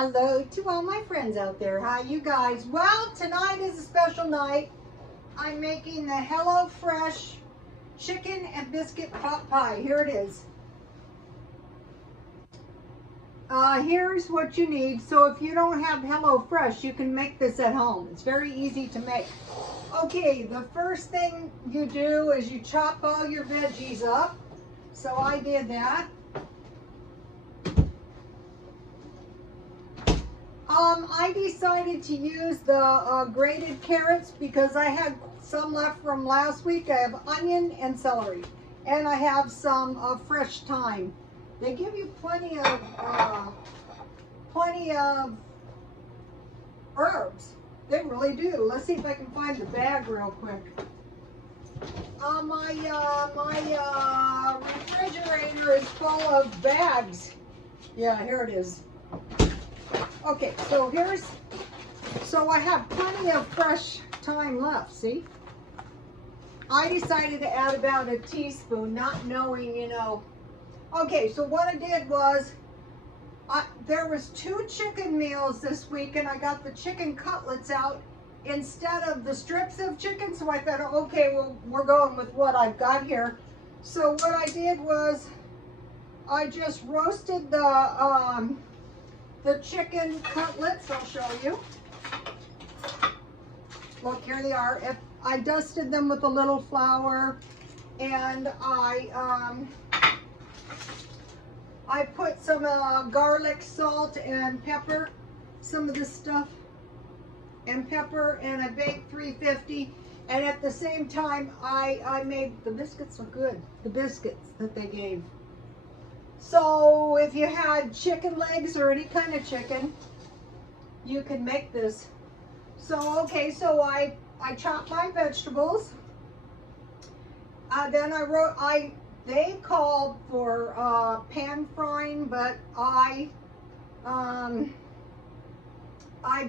Hello to all my friends out there. Hi, you guys. Well, tonight is a special night. I'm making the HelloFresh chicken and biscuit pot pie. Here it is. Here's what you need. So if you don't have HelloFresh, you can make this at home. It's very easy to make. Okay, the first thing you do is you chop all your veggies up. So I did that. I decided to use the grated carrots because I had some left from last week. I have onion and celery, and I have some fresh thyme. They give you plenty of herbs. They really do. Let's see if I can find the bag real quick. My refrigerator is full of bags. Yeah, here it is. Okay, so I have plenty of fresh thyme left, see? I decided to add about a teaspoon, not knowing, you know. Okay, so what I did was, there was 2 chicken meals this week, and I got the chicken cutlets out instead of the strips of chicken, so I thought, okay, well, we're going with what I've got here. So what I did was, I just roasted the chicken cutlets. I'll show you. Look, here they are. I dusted them with a little flour, and I put some garlic, salt, and pepper, some of this stuff, and pepper, and I baked 350. And at the same time, I made, the biscuits are good, the biscuits that they gave. So if you had chicken legs or any kind of chicken, you can make this. So, okay, so I chopped my vegetables. Then they called for pan frying, but I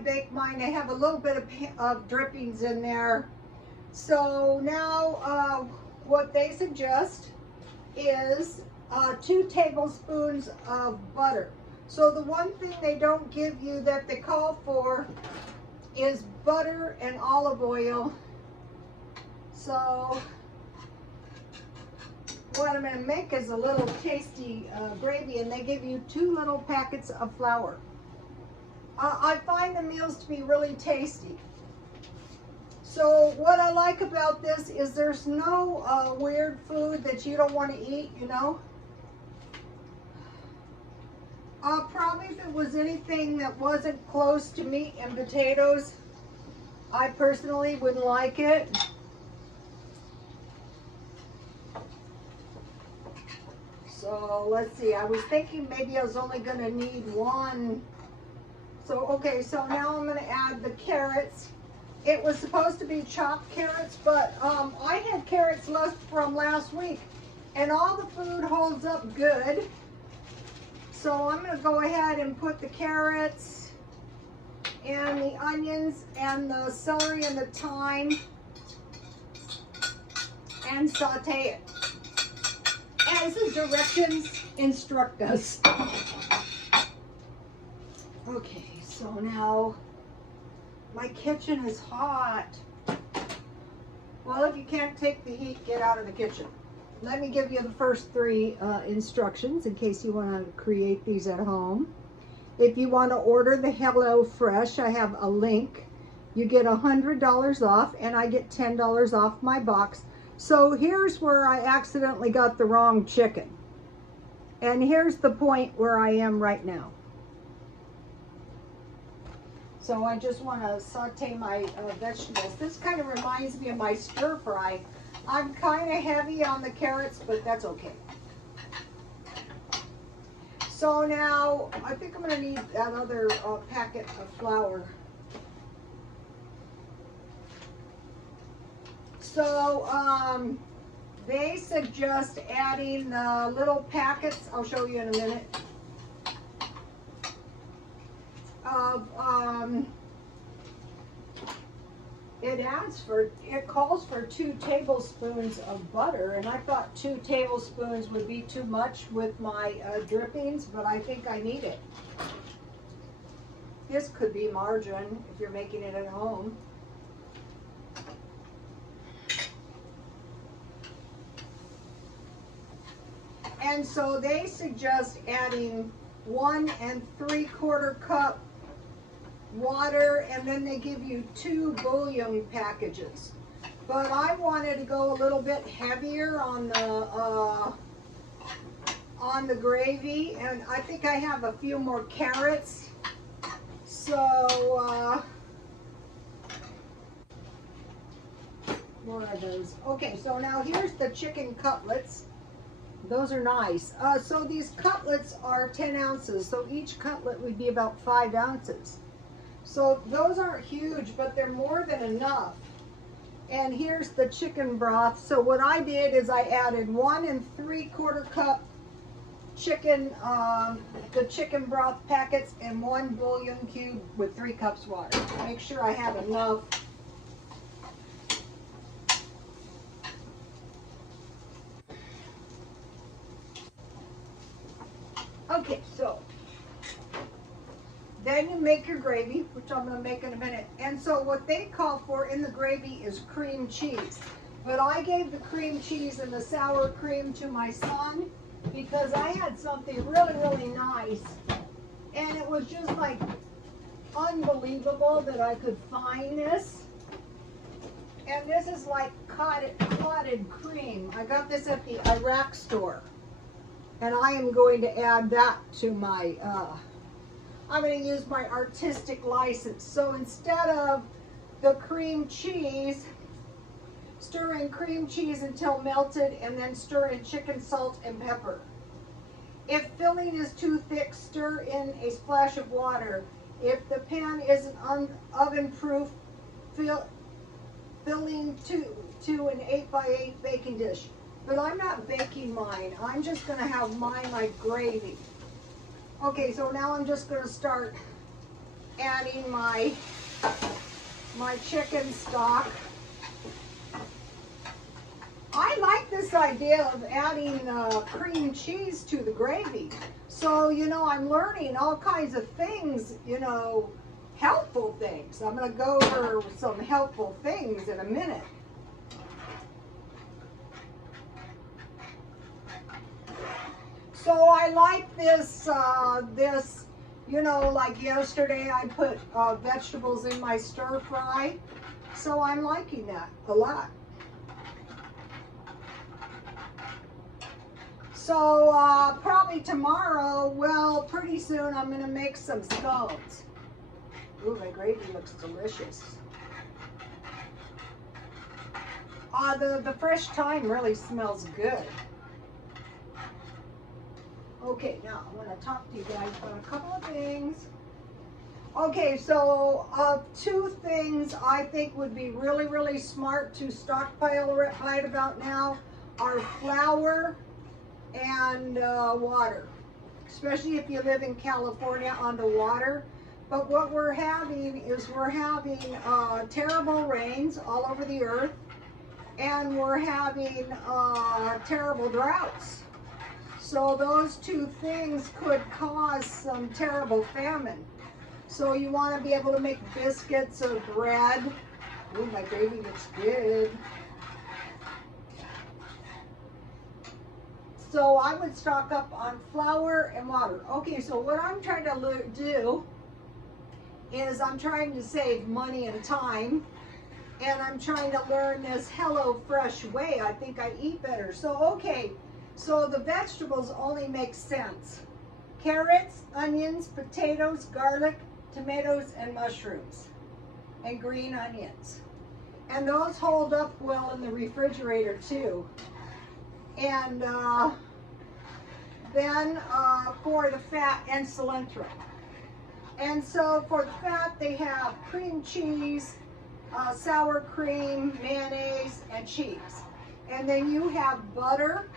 baked mine. I have a little bit of drippings in there. So now what they suggest is 2 tablespoons of butter. So the one thing they don't give you that they call for is butter and olive oil. So what I'm going to make is a little tasty gravy, and they give you 2 little packets of flour. I find the meals to be really tasty. So what I like about this is there's no weird food that you don't want to eat, you know. Probably if it was anything that wasn't close to meat and potatoes, I personally wouldn't like it. So let's see, I was thinking maybe I was only going to need 1. So okay, so now I'm going to add the carrots. It was supposed to be chopped carrots, but I had carrots left from last week, and all the food holds up good. So I'm going to go ahead and put the carrots and the onions and the celery and the thyme and saute it as the directions instruct us. Okay, so now my kitchen is hot. Well, if you can't take the heat, get out of the kitchen. Let me give you the first 3 instructions in case you want to create these at home. If you want to order the HelloFresh, I have a link. You get $100 off, and I get $10 off my box. So here's where I accidentally got the wrong chicken. And here's the point where I am right now. So I just want to saute my vegetables. This kind of reminds me of my stir fry. I'm kind of heavy on the carrots, but that's okay. So now, I think I'm going to need that other packet of flour. So, they suggest adding the little packets, I'll show you in a minute, of, it calls for 2 tablespoons of butter, and I thought 2 tablespoons would be too much with my drippings, but I think I need it. This could be margarine if you're making it at home. And so they suggest adding 1 3/4 cup water, and then they give you 2 bouillon packages. But I wanted to go a little bit heavier on the gravy, and I think I have a few more carrots. So more of those. Okay, so now here's the chicken cutlets. Those are nice. So these cutlets are 10 ounces, so each cutlet would be about 5 ounces. So those aren't huge, but they're more than enough. And here's the chicken broth. So what I did is I added 1 3/4 cup chicken, the chicken broth packets, and 1 bouillon cube with 3 cups water. Make sure I have enough. Okay, so then you make your gravy, which I'm going to make in a minute. And so what they call for in the gravy is cream cheese. But I gave the cream cheese and the sour cream to my son because I had something really, really nice. And it was just like unbelievable that I could find this. And this is like clotted cream. I got this at the Iraq store. And I am going to add that to my, I'm going to use my artistic license. So instead of the cream cheese, stir in cream cheese until melted, and then stir in chicken salt and pepper. If filling is too thick, stir in a splash of water. If the pan isn't oven proof, filling to an 8x8 baking dish. But I'm not baking mine. I'm just going to have mine like gravy. Okay, so now I'm just going to start adding my chicken stock. I like this idea of adding cream cheese to the gravy. So, you know, I'm learning all kinds of things, you know, helpful things. I'm going to go over some helpful things in a minute. So I like this, you know, like yesterday I put vegetables in my stir fry. So I'm liking that a lot. So probably tomorrow, well, pretty soon I'm going to make some scones. Ooh, my gravy looks delicious. The fresh thyme really smells good. Okay, now I'm going to talk to you guys about a couple of things. Okay, so 2 things I think would be really, really smart to stockpile right about now are flour and water, especially if you live in California on the water. But what we're having is terrible rains all over the earth, and we're having terrible droughts. So those 2 things could cause some terrible famine. So you want to be able to make biscuits or bread. Ooh, my gravy looks good. So I would stock up on flour and water. Okay, so what I'm trying to do is I'm trying to save money and time. And I'm trying to learn this HelloFresh way. I think I eat better. So, okay. So the vegetables only make sense. Carrots, onions, potatoes, garlic, tomatoes, and mushrooms. And green onions. And those hold up well in the refrigerator too. And then for the fat, and cilantro. And so for the fat, they have cream cheese, sour cream, mayonnaise, and cheese. And then you have butter.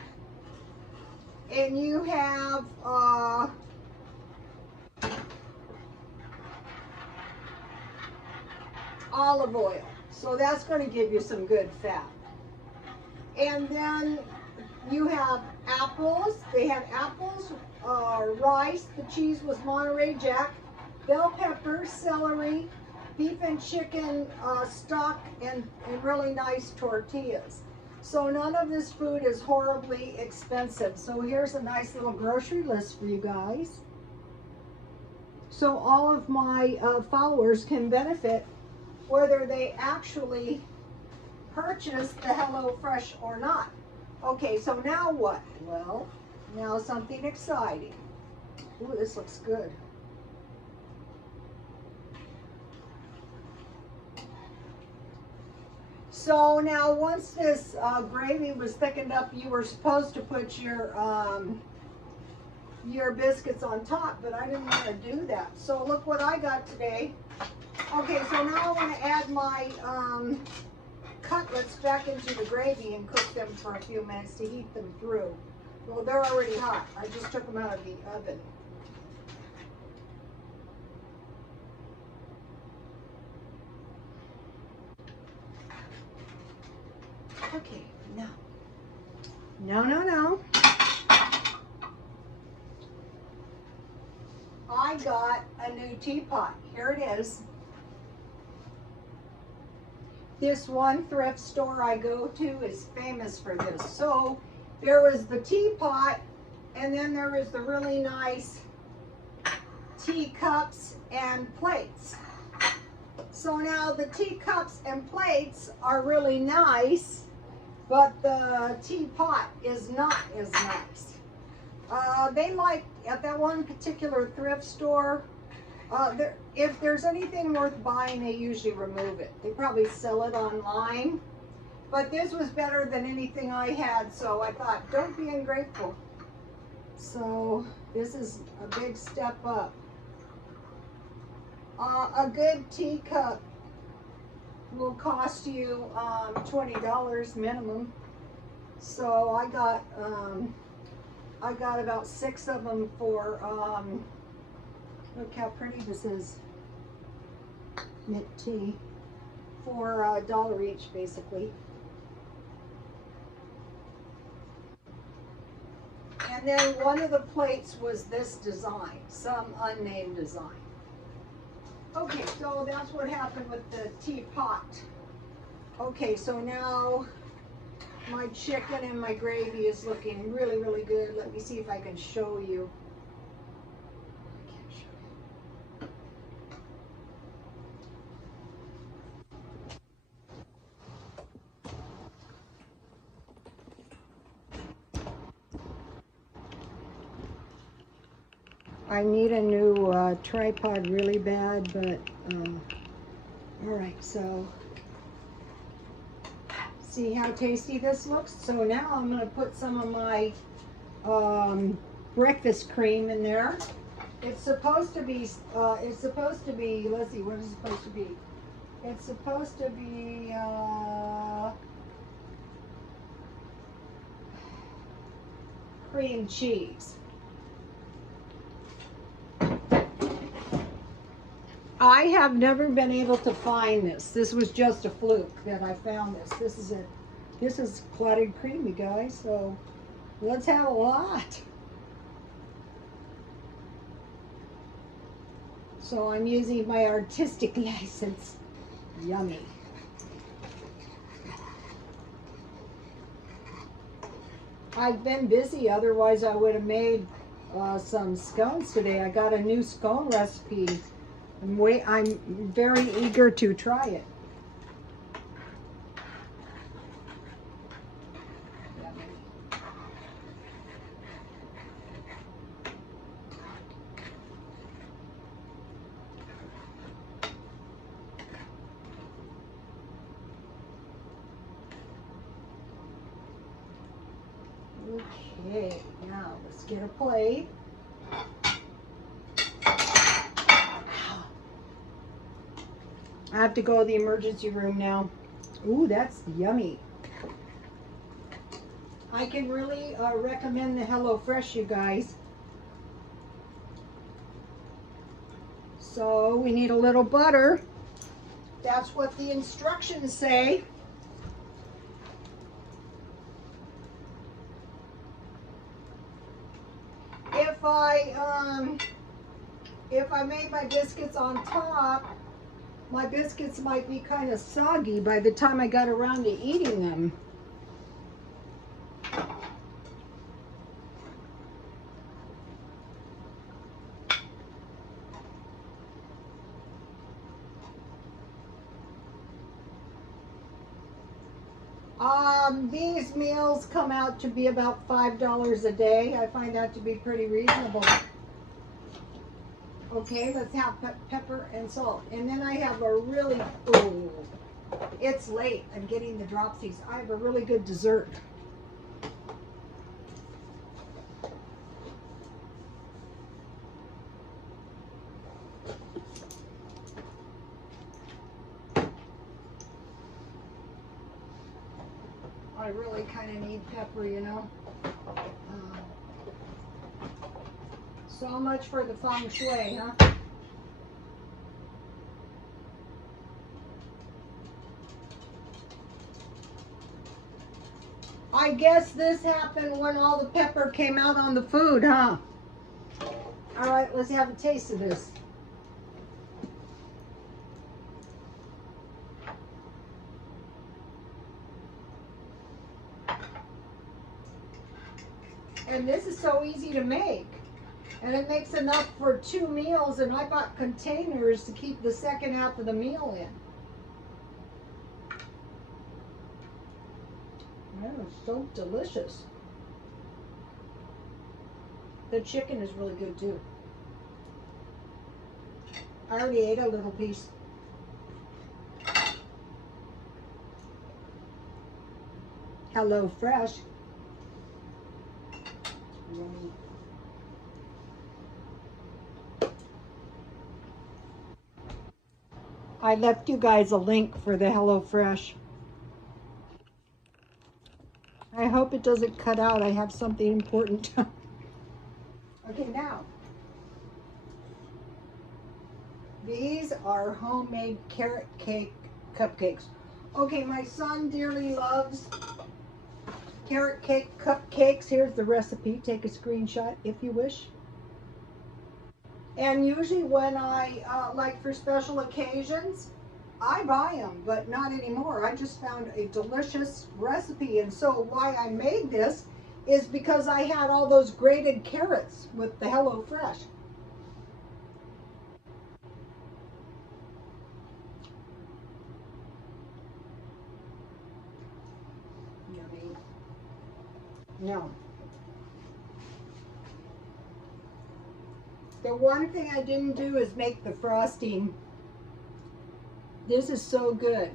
And you have olive oil. So that's going to give you some good fat. And then you have apples. They have apples, rice. The cheese was Monterey Jack. bell pepper, celery, beef and chicken stock, and really nice tortillas. So none of this food is horribly expensive. So here's a nice little grocery list for you guys. So all of my followers can benefit whether they actually purchase the HelloFresh or not. Okay, so now what? Well, now something exciting. Ooh, this looks good. So now once this gravy was thickened up, you were supposed to put your biscuits on top, but I didn't want to do that. So look what I got today. Okay, so now I want to add my cutlets back into the gravy and cook them for a few minutes to heat them through. Well, they're already hot. I just took them out of the oven. Okay, no. I got a new teapot. Here it is. This one thrift store I go to is famous for this. So there was the teapot, and then there was the really nice teacups and plates. So now the teacups and plates are really nice, but the teapot is not as nice. They like, at that one particular thrift store, if there's anything worth buying, they usually remove it. They probably sell it online. But this was better than anything I had, so I thought, don't be ungrateful. So this is a big step up. A good teacup will cost you $20 minimum. So I got about 6 of them for, look how pretty this is, mint tea, for $1 each basically. And then one of the plates was this design, some unnamed design. Okay, so that's what happened with the teapot. Okay, so now my chicken and my gravy is looking really, really good. Let me see if I can show you. I can't show you. I need a new tripod really bad, but all right, so see how tasty this looks? So now I'm going to put some of my breakfast cream in there. It's supposed to be, let's see, what is it supposed to be? It's supposed to be, cream cheese. I have never been able to find this. This was just a fluke that I found this. This is clotted cream, you guys, so let's have a lot. So I'm using my artistic license. Yummy. I've been busy, otherwise I would have made some scones today. I got a new scone recipe. I'm very eager to try it. Okay, now let's get a plate. I have to go to the emergency room now. Ooh, that's yummy. I can really recommend the HelloFresh, you guys. So we need a little butter. That's what the instructions say. if I made my biscuits on top, my biscuits might be kind of soggy by the time I got around to eating them. These meals come out to be about $5 a day. I find that to be pretty reasonable. Okay, let's have pepper and salt. And then I have a really, oh, it's late. I'm getting the dropsies. I have a really good dessert. I really kind of need pepper, you know. So much for the feng shui, huh? I guess this happened when all the pepper came out on the food, huh? All right, let's have a taste of this. And this is so easy to make. And it makes enough for 2 meals, and I bought containers to keep the second half of the meal in. Oh, it's so delicious. The chicken is really good too. I already ate a little piece. Hello Fresh. Yummy. I left you guys a link for the HelloFresh. I hope it doesn't cut out. I have something important. Okay, now. These are homemade carrot cake cupcakes. Okay, my son dearly loves carrot cake cupcakes. Here's the recipe. Take a screenshot if you wish. And usually when I, like for special occasions, I buy them, but not anymore. I just found a delicious recipe. And so why I made this is because I had all those grated carrots with the HelloFresh. Yummy. No. The one thing I didn't do is make the frosting. This is so good.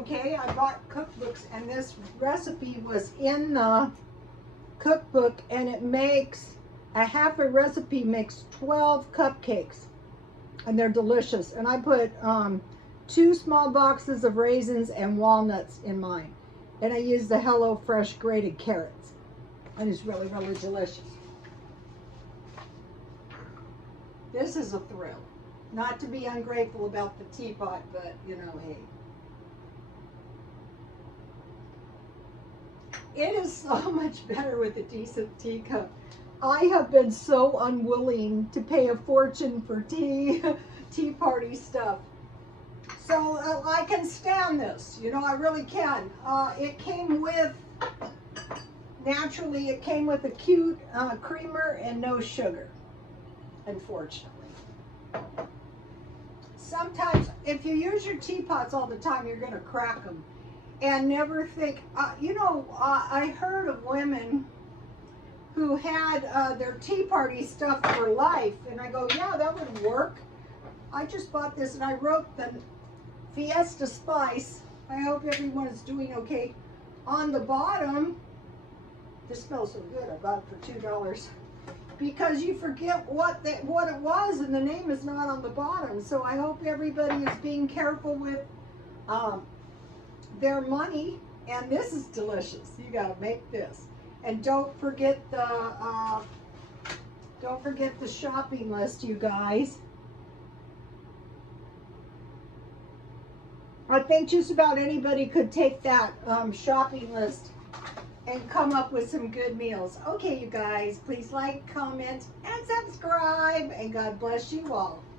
Okay, I bought cookbooks and this recipe was in the cookbook, and it makes half a recipe makes 12 cupcakes, and they're delicious. And I put 2 small boxes of raisins and walnuts in mine, and I used the HelloFresh grated carrots, and it's really, really delicious. This is a thrill. Not to be ungrateful about the teapot, but you know, hey. It is so much better with a decent teacup. I have been so unwilling to pay a fortune for tea party stuff. So I can stand this, you know, I really can. It came with, naturally it came with a cute creamer and no sugar. Unfortunately. Sometimes if you use your teapots all the time, you're going to crack them. And never think, you know, I heard of women who had their tea party stuff for life. And I go, yeah, that would work. I just bought this and I wrote the Fiesta Spice. I hope everyone is doing okay. On the bottom, this smells so good, I bought it for $2. Because you forget what it was, and the name is not on the bottom. So I hope everybody is being careful with their money. And this is delicious. You got to make this, and don't forget the shopping list, you guys. I think just about anybody could take that shopping list and come up with some good meals. Okay, you guys, please like, comment, and subscribe, and God bless you all.